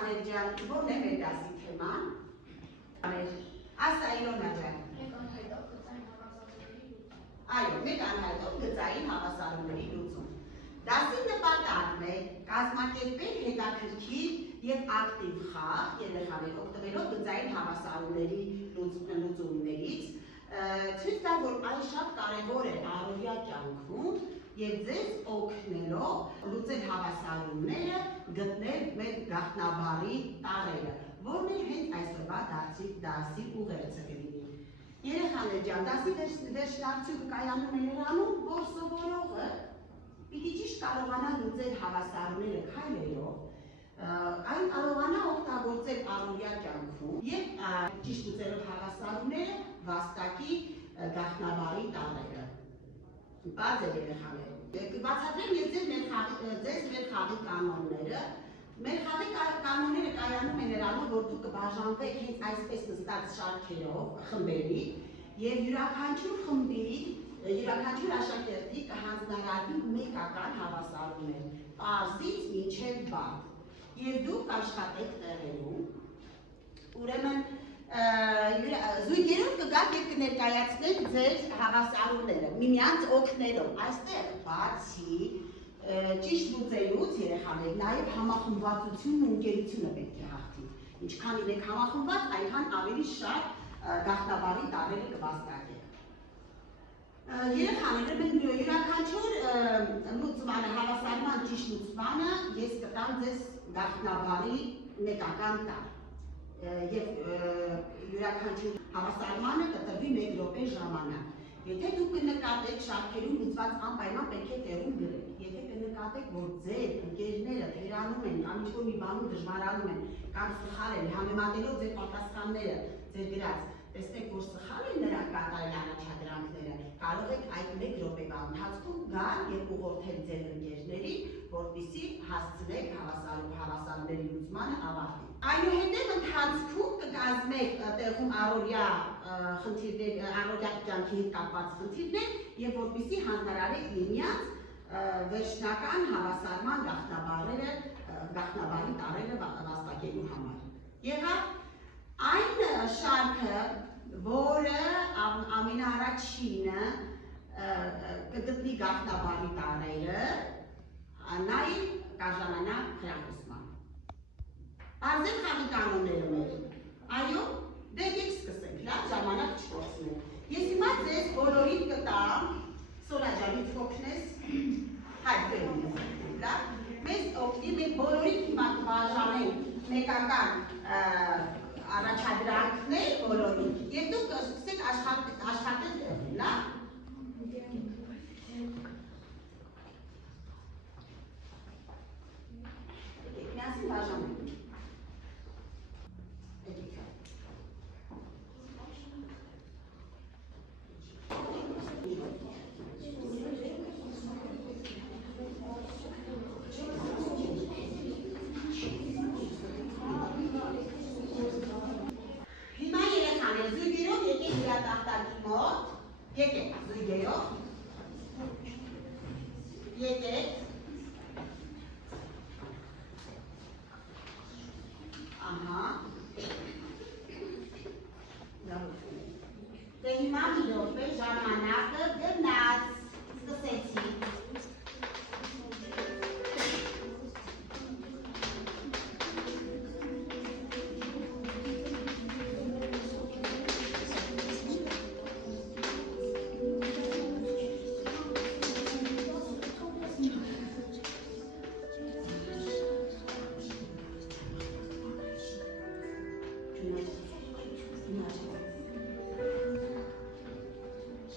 երեխաներ ջան, ո՞րն է մեր դասի թեման։ Ասա Իլոնա ջան։ Այո, մեկ անհայտով գծային հավասարումների լուծում։ Դասի նպատակն է կազմակերպել հետաքրքիր և ակտիվ խաղ երեխաներ օգտվելով գծային հավասարումների լուծումներից, ցույց տալ, որ այն շատ կարևոր է առօրյա կյանքում և ձեզ օգնելով լուծել հավասարումները, գտնել մեր գաղտնաբառի տառերը, որն է հենց այսօրվա դասի ուղերձը կլինի։ Երեխաներ ջան, դասի վերջնարդյունքը կայանում է նրանում, որ սովորողը պիտի ճիշտ կարողանա լուծել հավասարումները քայլերով, այն կարողանա օգտագործել առօրյա կյանքում և ճիշտ լուծելով հավասարումները վաստակի գաղտնաբառի տառերը։ Բաց է երեխաներ։ Բացատրեմ ես ձեզ մեր խաղի կանոնները։ Մեր խաղի կանոնները կայանում են նրանով, որ դուք կբաժանվեք հենց այսպես նստած շարքերով խմբերի և յուրաքանչյուր խմբի, յուրաքանչյուր աշակերտի կհանձնարարվի մեկական հավասարումներ, պարզից մինչև բառ։ Եվ դուք աշխատեք տեղերում, ուրեմն զույգերով կգաք և կներկայացնեք ձեր հավասարումները, միմյանց օգնելով, այստեղ բացի ճիշտ լուծելուց երեխաներ, նաև համախմբվածությունն ու ընկերությունը պետք է հաղթի։ Ինչքան իրեք համախմբված, այնքան ավելի շատ գաղտնաբառի տառերը կվաստակեք։ Երեխաները յուրաքանչյուր լուծմանը, հավասարման ճիշտ լուծմանը ես կտամ ձեզ գաղտնաբառի մեկական տառ։ Եվ յուրաքանչյուր հավասարմանը կտրվի 1 րոպե ժամանակ։ Եթե դուք կնկատեք շարքերում լուծված անպայման պետք է տեղում գրեք։ Եթե կնկատեք, որ ձեր ընկերները թերանում են, կամ ինչ-որ մի բանում դժվարանում են, կամ սխալ են, համեմատելով ձեր պատասխանները, ձեր գրած, տեսնեք, որ սխալ են նրանք կատարել առաջադրանքները, կարող եք այդ 1 րոպեվա ընթացքում գալ և ուղղորդել ձեր ընկերներին, որպեսզի հասցնեք հավասարումների լուծմանը ավարտի։ Այնուհետև ընթացքում կկազմեք տեղում առօրյա կյանքի հետ կապված խնդիրներ և որպեսզի հանձնարարեք միմյանց վերջնական հավասարման գաղտնաբառի տառերը վաստակելու համար։ Եղավ այն շարքը, որը ամենաառաջինը կգտնի գաղտնաբառի տառերը, նայել կարժանանա հեռախոսման։ Պարզել խաղի կանոնները մեր։ Այո, դե եկեք սկսենք, լավ ժամանակ չկորցնենք։ Ես հիմա ձեզ բոլորին կտամ, Սոնա ջան, ինձ կօգնես, հայտ բերում ես, լավ։ Մեզ օգնի, մենք բոլորին հիմա կբաժանենք մեկական առաջադրանքներ բոլորին, և դուք սկսեք աշխատել տեղում, լավ։ Միասին բաժանենք։ Հիմա երեխաներ, զույգերով եկեք հրատախտակի մոտ, եկեք զույգերով, եկեք, ահա, դե հիմա մի րոպե ժամանակը գնաց, սկսեցի։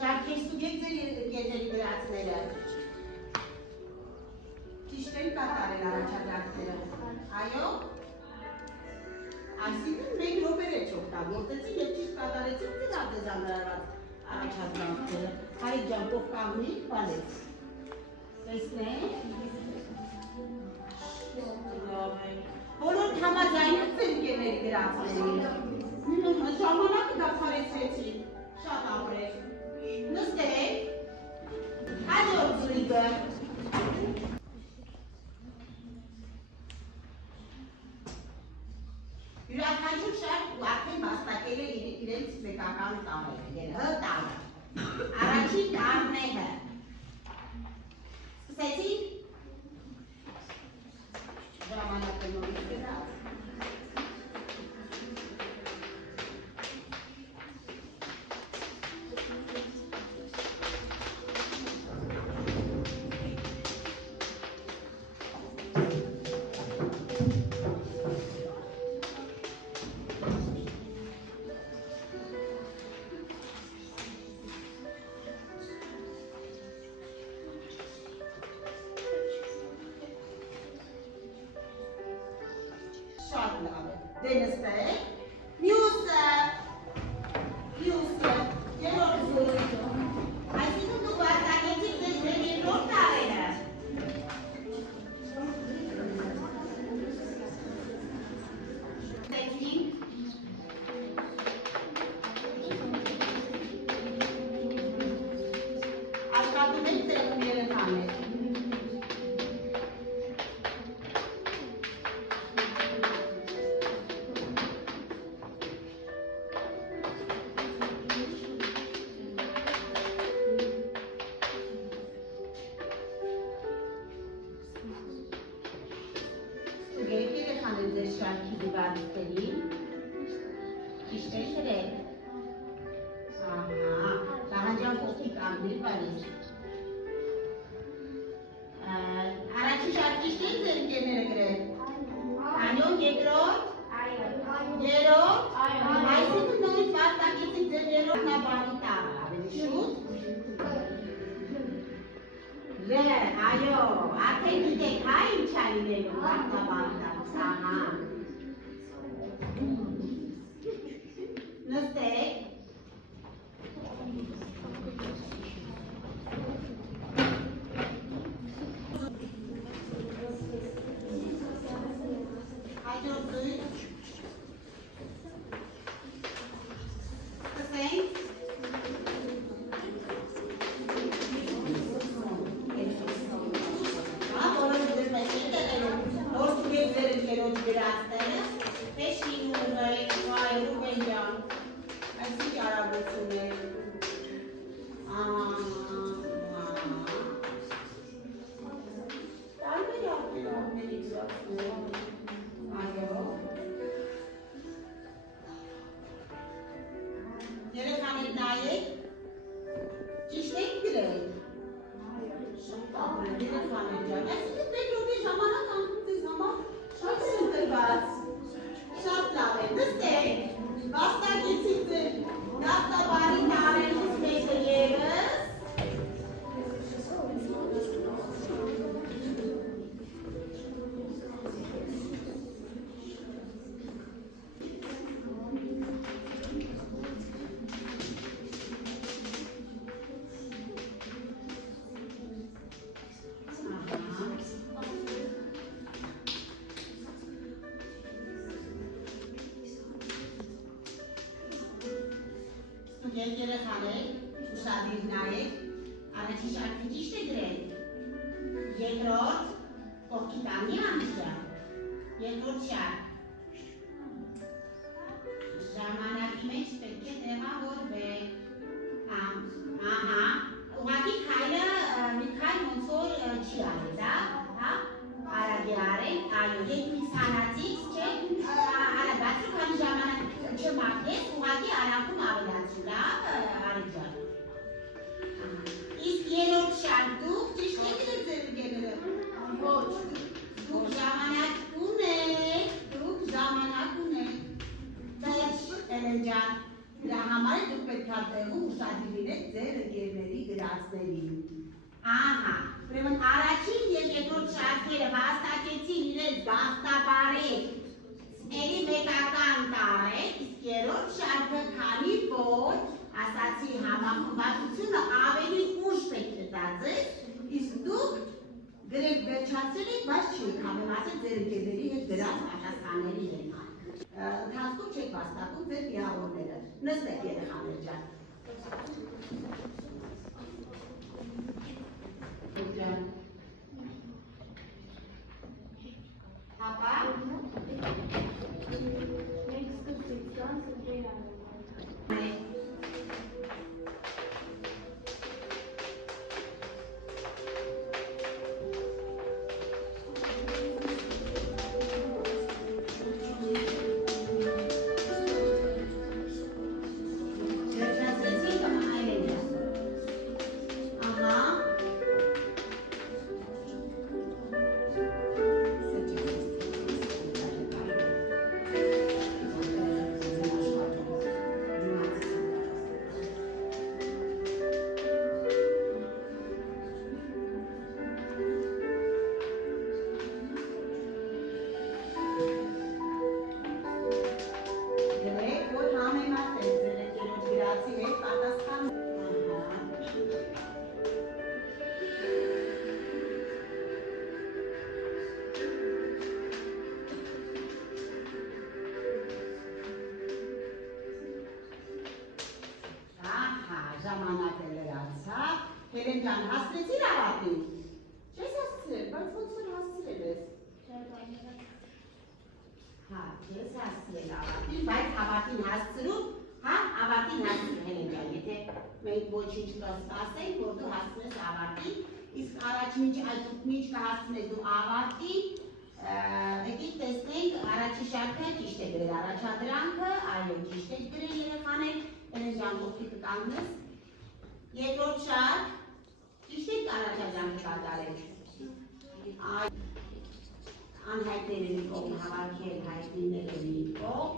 Շարքերստուգեք ձեր ընկերների գրածները, ճիշտ են կատարել առաջադրանքները, այո, այսինքն մենք րոպեր է չօգտագործեցի և ճիշտ կատարեցիք ձեր արտեզանարարված առաջադրանքները, Հայկ ջան կողք կանգնի, բանեց, տեսնենք, բոլոր համաձայնեք ձեր ընկերների գրածներին, ժամանակը դադարեցրեցի, շատ ապրեք, նստեք, հաջորդ զույգը, յուրաքանչյուր շարք ու արդեն վաստակել է իրենց մեկական տառերը, Հ տառը։ Առաջին տառն է Հ։ Սկսեցինք։ Ժամանակը նորից գնաց։ Շատ լավ է, դե նստեք, մյուսը, երորդ զորույթը, այսինքն դուք վաստակեցիք ձեր երորդ տառերը։ Աշխատում եք ձեր երեխաներ։ Երեխաներ ձեր շարքի դիվաններին, ճիշտ եք գրել։ Ահա, Սահաջան կողքի կանգնել բարի։ Առաջին շարք ճիշտ եք ձեր ընկերները գրել։ Այո, երկրորդ։ Երրորդ։ Այսինքն նորից վաստակեցիք ձեր երրորդնաբանի տառը, ավելի շուտ։ Այո, արդեն գիտեք, հա ինչ ա լինելու վաստաբանի տառը, ահա։ Նստեք։ Հաջորդ զույգ։ Սկսենք։ Գրածները, Հեշին ուղեք, Ռուբեն ջան, այսինք արագություն է, տարբեր ակերակների գրածները, այո, երեխաներ նայեք, ճիշտ եք գրել, շատ ապրել երեխաներ ջան, այսինքն մեկ րոպե ժամանակ անգամ ձեզ համար շատ է ընտրված, շատ լավ է, նստեք, վաստակեցիք ձեր նավթաբանի տառերից մեկը ևս, երեխաներ, ուշադիր նայեք, առաջին շարքի ճիշտ է գրել, երկրորդ, կողքի տանի ամիսը, երկրորդ շարք, ժամանակի մեջ պետք է տեղավորվեք, ահա, ուղղակի քայլը մի քայլ ոնց որ չի արել, հա, արագ է արել, այո, երբ մի սանացից, չէ, արագացու քանի ժամանակ չմաքրեց, ուղղակի արագում ավելացու, լավ, արիջան։ Իսկ երորդ շարք դուք ճիշտ եք գրել ձեր ընկերները։ Ոչ, դուք ժամանակ ունեք, Էլեն ջան, դրա համար է դուք պետք է տեղում ուշադիր լինեք ձեր ընկերների գրածներին։ Ահա, ուրեմն առաջին եւ երկրորդ շարքերը վաստակեցին իրենց գաղտնաբարեր, էլի մեկական տառեր, իսկ երրորդ շարքը քանի որ ասացի համախմբվածությունը ավելի ուշ պետք է տածես, իսկ դուք գրեք վերջացրել եք, բայց չեք համեմատել ձեր ընկերների հետ գրած պատասխանների հետ։ Ընթացքում չեք վաստակում ձեր միավորները։ Նստեք երեխաներ ջան։ Հապա։ Երեն ջան, հասցրեցիր ավարտին։ Չես հասցրել, բայց ոնց որ հասցրել ես։ Հա, չես հասցրել ավարտին, բայց ավարտին հասցրու, հա, ավարտին հասցրու Հելեն ջան, եթե մենք ոչինչ կասենք, որ դու հասցնես ավարտին, իսկ առաջ մինչ կհասցնես դու ավարտին, եկեք տեսնենք առաջի շարքը ճիշտ է գրել առաջադրանքը, այո, ճիշտ է գրել երեխաներ, Հելեն ջան ոտքի կկանգնես, երկրորդ շարք, ճիշտ է առաջադրանքը կատարել, անհայտները մի կողմ հավաքել, հայտնիները մի կողմ,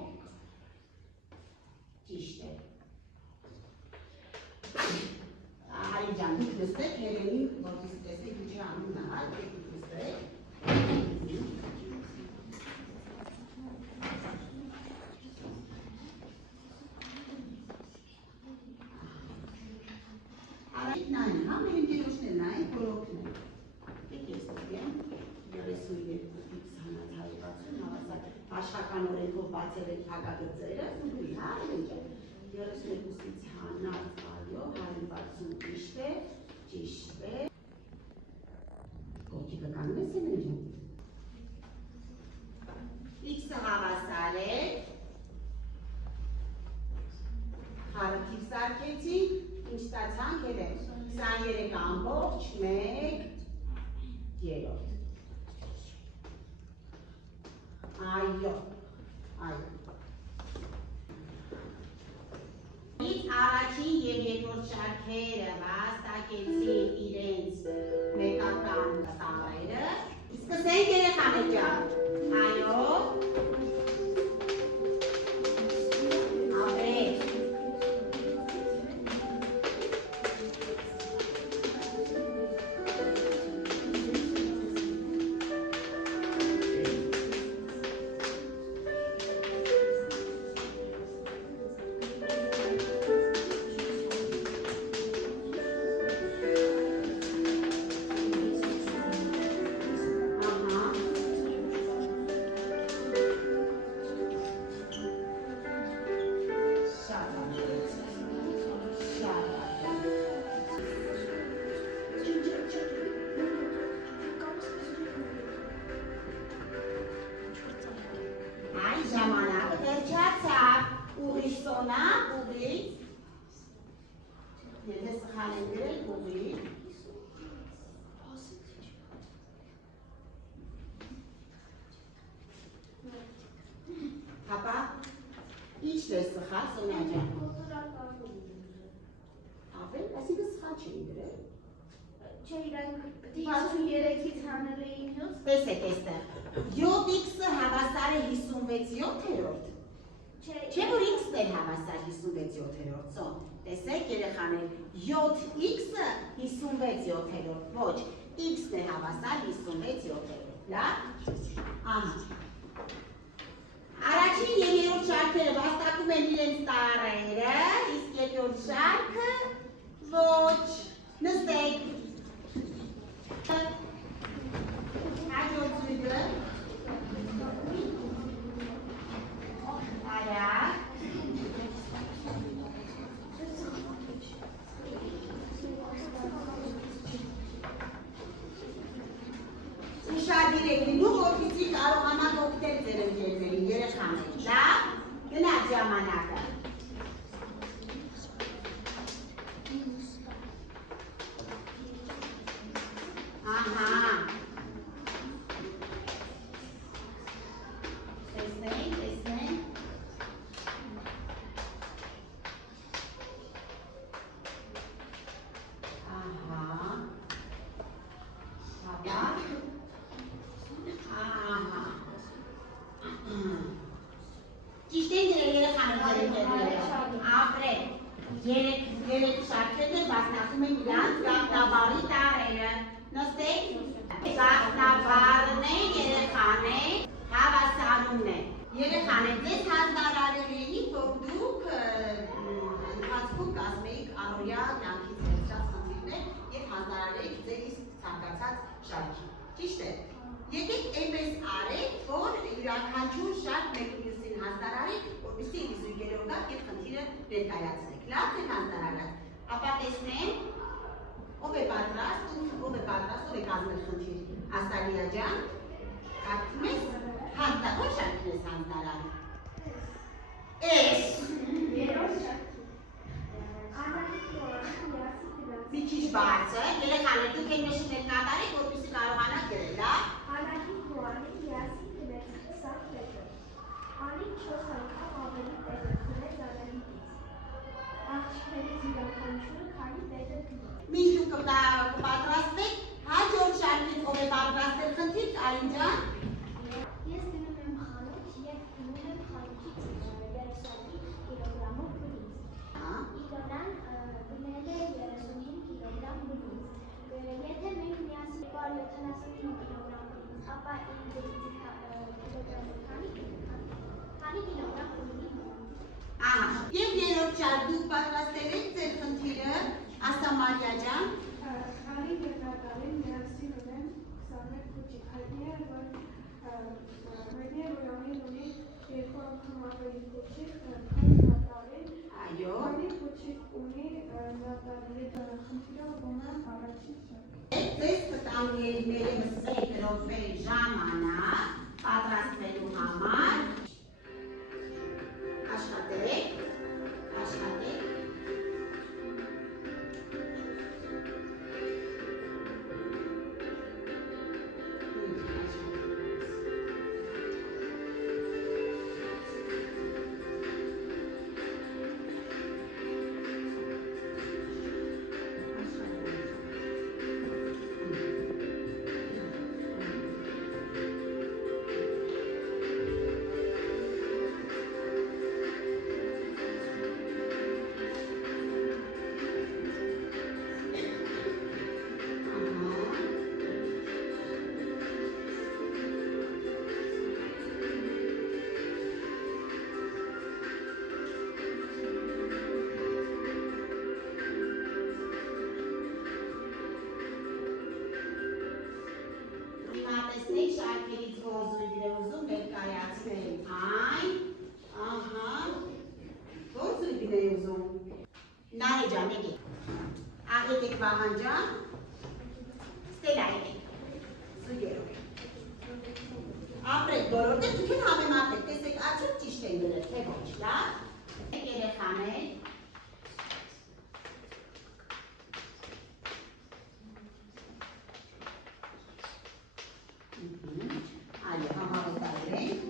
ճիշտ է, Հարի ջան, դուք նստեք, Հելենին ոտքից տեսեք, ինչի անունն է, այ դուք նստեք, Նայն, հա, մեր ընկերոջներն այն որոքն են, եք ես տգեմ, 32x հանած հավասար, աշխական օրենքով բացել եք հակագծերը, զուգրի, հա, էնջան, 32x հանած, այո, 160 ճիշտ է, կողքի կկանգնես են էնջան, x-ը հավասար է, խարոքիվ սարքեցինք, ինչ ստացանք երեք, 23 ամբողջ 1 երորդ, այո, առաջին և երկրորդ շարքերը վաստակեցին իրենց մեկական տառերը, սկսենք երեխաներ ջան, այո, ժամանակը վերջացավ, ուղիչ սոնա, ուղիչ, եթե սխալ են գրել, ուղիչ, հապա, ինչն է սխալ, սոնա ջան, ավել, այսինքն սխալ չէին գրել, Չէ, իրանք 63-ից հանել էին 7։ տեսեք էստեղ, 7x-ը հավասար է 56-յոթերորդ, չէ որ x-ն էր հավասար 56-յոթերորդ, սո, տեսեք երեխաներ, 7x-ը 56-յոթերորդ, ոչ, x-ն է հավասար 56-յոթերորդ, լավ, ահա, առաջին և երրորդ շարքերը վաստակում են իրենց տառերը, իսկ երկրորդ շարքը ոչ, նստեք, հաջորդ զույգը, արագ, ուշադիր եք լինում, որպեսզի կարողանաք օգնել ձեր ընկերներին, երեխաներին, լավ, գնաց ժամանակը։ Ահա, տեսնենք, ահա, հապա, ահա, ճիշտ են գրել երեխաները, ապրել, երեք շարքերն են վաստակում են իրանց գաղտնաբարի տառերը, նստեք, գաղտնաբարն է երեխաներ, հավասարումն է, երեխաներ ձեզ հանձնարարել էի, որ դուք ընթացքում կազմեիք առօրյա կյանքից վերջած խնդիրներ և հանձնարարել եք ձեր իսկ ցանկացած շարքի, ճիշտ է, եկեք այնպես արեք, որ յուրաքանչյուր շարք մեկը մյուսին հանձնարարեք, որպեսզի զույգերով գաք և խնդիրը ներկայացնեք, լավ թե հանձնարարած, ապա տեսնենք, Ով է պատրաստ, ով է կազմել խնդիր։ Ասալիա ջան, կարծում ես, հանտավոր շարքն ես հանտարան։ Էս։ Երրորդ շարքի։ Անահիտ Գորյանի միասին Մի քիչ բարձր, երեխաներ դուք այն նշումներ կատարեք, որպեսզի կարողանաք գրել, լավ։ Անահիտ Գորյանի միասին գնեց 20 պետր։ Անին 4 անգամ ավելի պետր գնեց Անահիտից։ Աղջիկներից յուրաքանչյուրը քանի պետր գնեց։ Մինչ դուք կպատրաստվեք, հաջորդ շարքից ով է պատրաստել խնդիր, Արին ջան։ Ես գնում եմ խանութ և գնում եմ խանութից 30 կիլոգրամով բնից։ Իլոնան գնել է 35 կիլոգրամ բնից։ Եթե մենք միասին 275 կիլոգրամ բնից, ապա իմ դեպիցի կիլոգրամը քանի կիլոգրամ բնի։ Ահա, և երրորդ շարք դուք պատրաստել եք ձեր խնդիրը, ասա Մարիա ջան։ Արին և Նատալին միասին ունեն 21 փոքրիկ, հայտնի է, որ Անին ունի 2 անգամ ավելի փոքրիկ, քան Նատալին։ Այո։ Քանի փոքրիկ ունի Նատալին, խնդիրը ում է առաջին շարք։ Ձեզ կտամ երևս 1 րոպե ժամանակ պատրաստվելու համար։ Աշխատեք, աշխատեք։ Տեսնեք շարքերից որզույթ է ուզում ներկայացնել այն, ահա, որզույթ է ուզում, Նարե ջան, եկեք, եկեք Վահան ջան, Ստելա եկեք, զույգերով, ապրեք բոլորտեղ, դուք են համեմատեք, տեսեք արդյոք ճիշտ են գրել, թե ոչ, լավ, երեխաներ, այո, համավետարեք։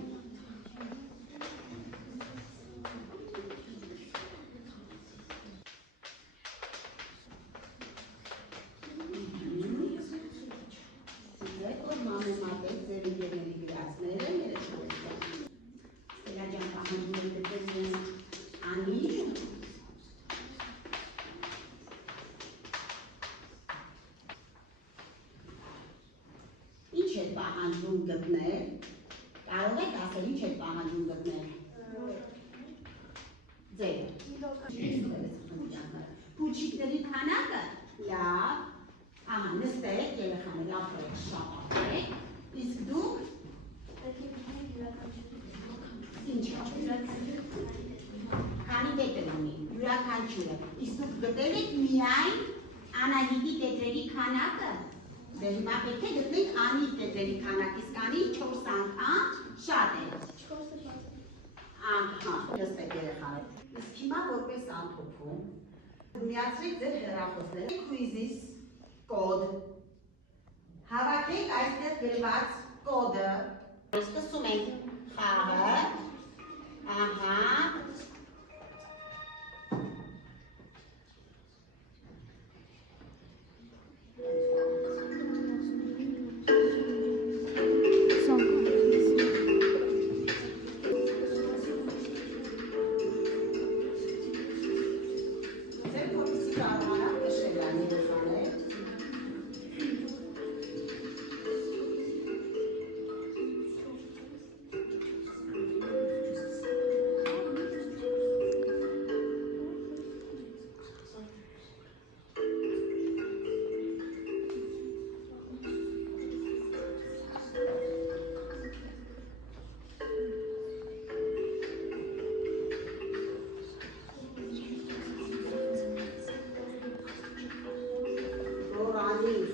Դեք որ համեմատեք ձեր ընկերների գրածները, երեխաներ ջան։ Ստելա ջան, պահանջում եք դեպքում Անի։ Ինչ է պահանջում գտնել, կարող եք ասել ինչ է պահանջում գտնել, ձերը, փուչիկների քանակը, լավ, ահա նստեք, երեխաներ ապրեք, շատ ապրեք, իսկ դուք, ինչ է, քանի տետր ունի, յուրաքանչյուրը, իսկ դուք գտել եք միայն Անահիտի տետրերի քանակը, դե հիմա պետք է գտնենք Անի տետրերի քանակ, իսկ Անի 4 անգամ շատ է։ Ահա, նստեք երեխաներ։ Իսկ հիմա որպես ամփոփում, միացրեք ձեր հեռախոսները, քույզիս կոդ, հավաքեք այստեղ գրված կոդը, սկսում ենք խաղը, ահա,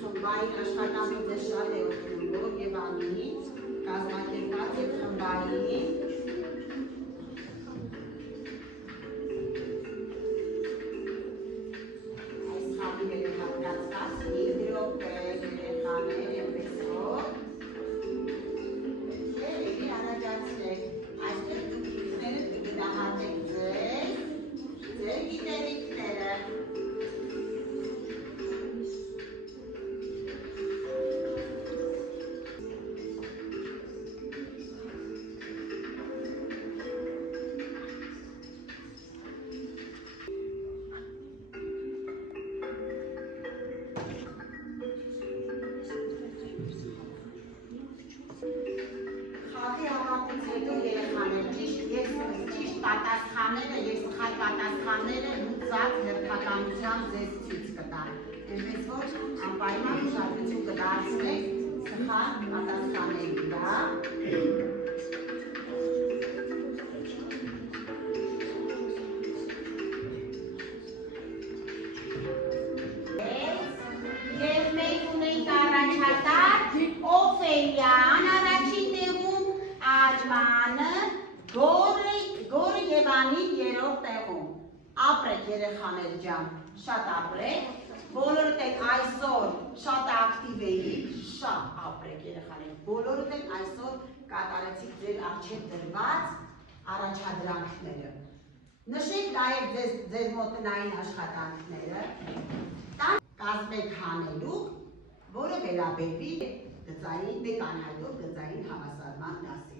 խմբային աշխատանքը ձեզ շատ է օգնում եւ անի կազմակերպած եւ խմբային պատասխանները եւ սխալ պատասխանները լուծած հերթականությամբ ձեզ ցույց կտան։ Այնպես որ անպայման ուշադրություն կդարձնեք սխալ պատասխանների վրա։ Եվ մենք ունենք առաջատար Օֆելիան առաջին տեղում, Աջմանը, Գորը եւ Անին երրորդ տեղում։ Ապրեք երեխաներ ջան, շատ ապրեք։ Բոլորդ եք այսօր շատ ակտիվ եք, շատ ապրեք երեխաներ։ Բոլորդ եք այսօր կատարեցիք ձեր առջև դրված առաջադրանքները։ Նշեք նաև ձեր մոտնային աշխատանքները։ Կազմեք հանելուկ, որը վերաբերվի գծային մեկ անհայտով գծային հավասարման դասի։